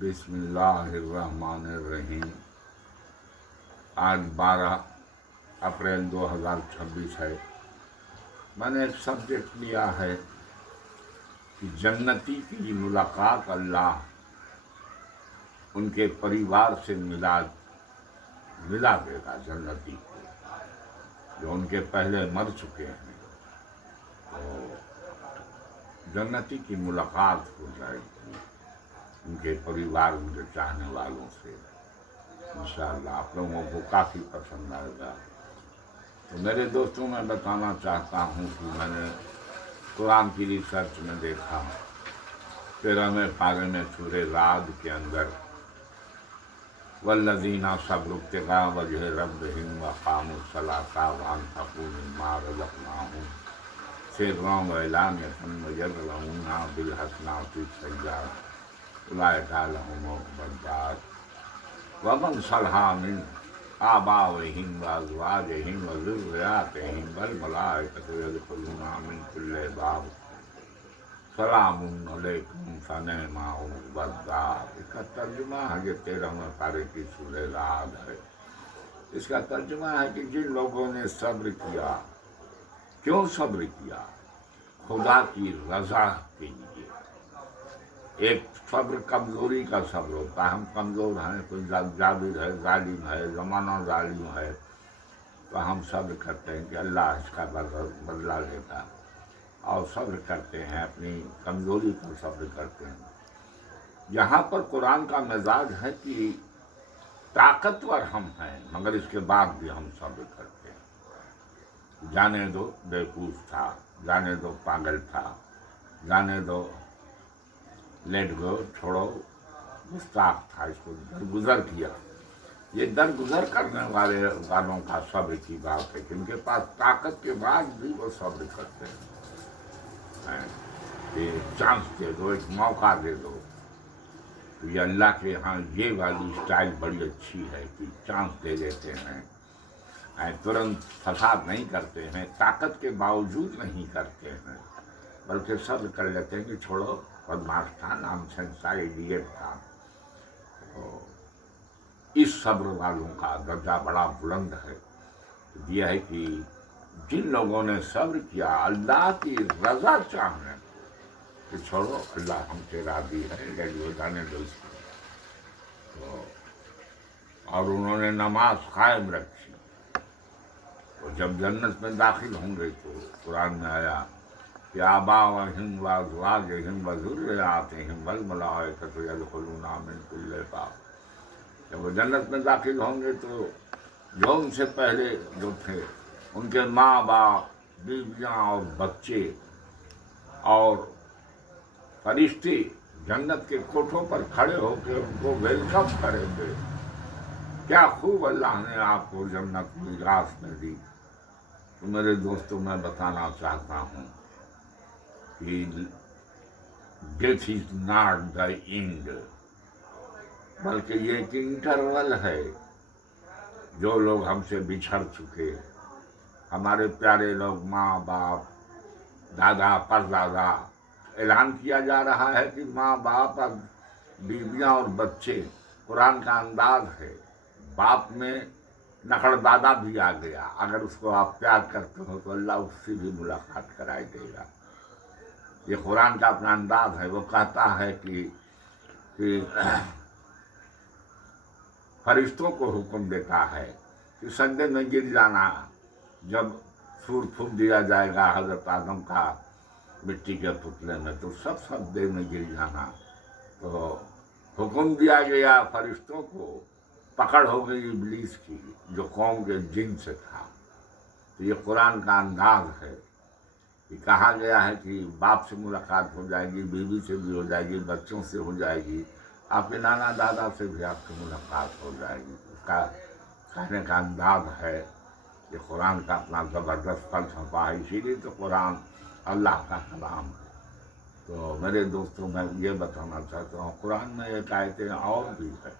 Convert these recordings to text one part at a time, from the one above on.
بسم اللہ الرحمن الرحیم۔ آج 12 اپریل 2026 ہے۔ میں نے ایک سبجیکٹ لیا ہے کہ جنتی کی ملاقات اللہ ان کے پریوار سے ملا دے گا جنتی کو، جو ان کے پہلے مر چکے ہیں، تو جنتی کی ملاقات ہو جائے گی ان کے پریوار کے چاہنے والوں سے انشاءاللہ۔ آپ لوگوں کو کافی پسند آئے گا۔ تو میرے دوستوں، میں بتانا چاہتا ہوں کہ میں نے قرآن کی ریسرچ میں دیکھا 13ویں پارے میں سورہ رعد کے اندر والذین صبروا ابتغاء وجہ ربہم وقاموا الصلاۃ وانفقوا مما رزقناہم سرا وعلانیۃ ویدرؤون بالحسنات السیئات اولئک لهم عقبی الدار ومن صلح من آبائہم وازواجہم وذریاتہم والملائکۃ یدخلون من کل باب سلام علیکم فنعم عقبی الدار۔ اس کا ترجمہ ہے، یہ 13ویں پارے کی سورہ رعد ہے۔ اس کا ترجمہ ہے کہ جن لوگوں نے صبر کیا، کیوں صبر کیا؟ خدا کی رضا کے لیے۔ ایک صبر کمزوری کا صبر ہوتا ہے، ہم کمزور ہیں، کوئی جابر ہے، ظالم ہے، زمانہ ظالم ہے، تو ہم صبر کرتے ہیں کہ اللہ اس کا بدلہ لے گا، اور صبر کرتے ہیں، اپنی کمزوری پر صبر کرتے ہیں۔ یہاں پر قرآن کا مزاج ہے کہ طاقتور ہم ہیں، مگر اس کے بعد بھی ہم صبر کرتے ہیں۔ جانے دو بیوقوف تھا، جانے دو پاگل تھا، جانے دو لیٹ گو، چھوڑو، گستاخ تھا، اس کو درگزر کیا۔ یہ درگزر کرنے والوں کا صبر کی بات ہے کہ ان کے پاس طاقت کے بعد بھی وہ صبر کرتے ہیں۔ ایک چانس دے دو، ایک موقع دے دو۔ تو یہ اللہ کے ہاں یہ والی سٹائل بڑی اچھی ہے کہ چانس دے دیتے ہیں، ترنت فساد نہیں کرتے ہیں، طاقت کے باوجود نہیں کرتے ہیں، بلکہ صبر کر لیتے ہیں کہ چھوڑو، بدماش تھا، نام سنسا ایڈیٹ تھا۔ تو اس صبر والوں کا درجہ بڑا بلند ہے۔ یہ ہے کہ جن لوگوں نے صبر کیا، اللہ کی رضا چاہنے کہ چھوڑو، اللہ ہم سے راضی ہے، لے لو، جانے دو اس کو، تو اور انہوں نے نماز قائم رکھی، تو جب جنت میں داخل ہوں گے تو قرآن میں آیا کہ آباؤہم وازواجہم وذریاتہم والملائکۃ یدخلون من کل باب۔ جب وہ جنت میں داخل ہوں گے تو جو ان سے پہلے جو تھے، ان کے ماں باپ، بیویاں اور بچے اور فرشتے جنت کے کوٹھوں پر کھڑے ہو کے ان کو ویلکم کریں گے۔ کیا خوب اللہ نے آپ کو جنت میراث میں دی۔ تو میرے دوستوں، میں بتانا چاہتا ہوں کہ death is not the and, بلکہ یہ ایک انٹرول ہے۔ جو لوگ ہم سے بچھڑ چکے، ہمارے پیارے لوگ، ماں باپ، دادا پردادا، اعلان کیا جا رہا ہے کہ ماں باپ، اب بیویاں اور بچے، قرآن کا انداز ہے، باپ میں نقڑ دادا بھی آ گیا، اگر اس کو آپ پیار کرتے ہو تو اللہ اس سے بھی ملاقات کرائی دے گا۔ یہ قرآن کا اپنا انداز ہے۔ وہ کہتا ہے کہ فرشتوں کو حکم دیتا ہے کہ سجدے میں گر جانا۔ جب سور پھونک دیا جائے گا حضرت آدم کا مٹی کے پتلے میں، تو سب سجدے میں گر جانا۔ تو حکم دیا گیا فرشتوں کو، پکڑ ہو گئی ابلیس کی جو قوم کے جن سے تھا۔ تو یہ قرآن کا انداز ہے کہ کہا گیا ہے کہ باپ سے ملاقات ہو جائے گی، بیوی سے بھی ہو جائے گی، بچوں سے ہو جائے گی، آپ کے نانا دادا سے بھی آپ کی ملاقات ہو جائے گی۔ اس کا کہنے کا انداز ہے، یہ قرآن کا اپنا زبردست فلسفہ ہے۔ اسی لیے تو قرآن اللہ کا کلام ہے۔ تو میرے دوستوں، میں یہ بتانا چاہتا ہوں، قرآن میں ایک آیتیں اور بھی ہے،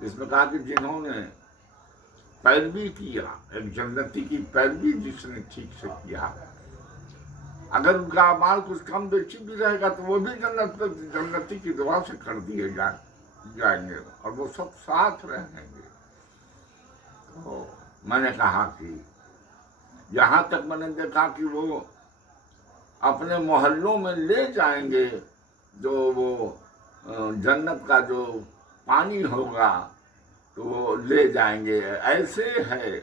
اس میں کہا کہ جنہوں نے پیروی کیا، ایک جنتی کی پیروی جس نے ٹھیک سے کیا، اگر ان کا اعمال کچھ کم بیشی بھی رہے گا تو وہ بھی جنتی کی دعا سے کر دیے جائیں۔ جائیں گے اور وہ سب ساتھ رہیں گے۔ تو میں نے کہا کہ یہاں تک میں نے دیکھا کہ وہ اپنے محلوں میں لے جائیں گے جو وہ جنت کا جو پانی ہوگا تو وہ لے جائیں گے۔ ایسے ہے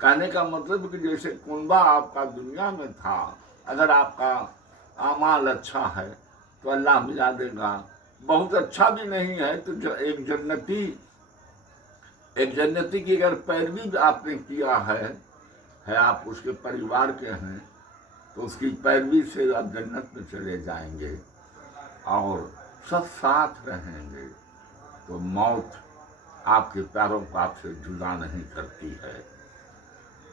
کہنے کا مطلب کہ جیسے کنبہ آپ کا دنیا میں تھا، اگر آپ کا اعمال اچھا ہے تو اللہ ملا دے گا، بہت اچھا بھی نہیں ہے تو ایک جنتی کی اگر پیروی آپ نے کیا ہے آپ اس کے پریوار کے ہیں تو اس کی پیروی سے آپ جنت میں چلے جائیں گے اور سب ساتھ رہیں گے۔ تو موت آپ کے پیاروں کو آپ سے جدا نہیں کرتی ہے،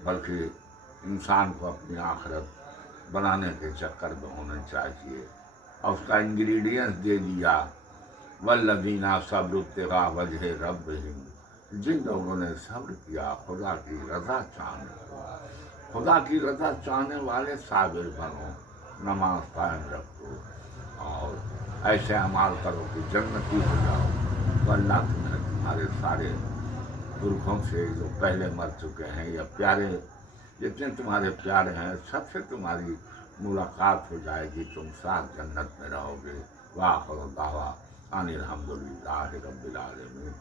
بلکہ انسان کو اپنی آخرت بنانے کے چکر میں ہونا چاہیے، اور اس کا انگریڈینس دے دیا والذین صبروا ابتغاء وجہ ربہم، جن لوگوں نے صبر کیا خدا کی رضا چاہنے کو، خدا کی رضا چاہنے والے صابر بنو، نماز قائم رکھو اور ایسے اعمال کرو کہ جنتی ہو جاؤ، تو اللہ تمہیں تمہارے سارے پرکھوں سے جو پہلے مر چکے ہیں یا پیارے جتنے تمہارے پیارے ہیں سب سے تمہاری ملاقات ہو جائے گی، تم ساتھ جنت میں رہو گے۔ وآخر دعوانا ان الحمدللہ رب العالمین۔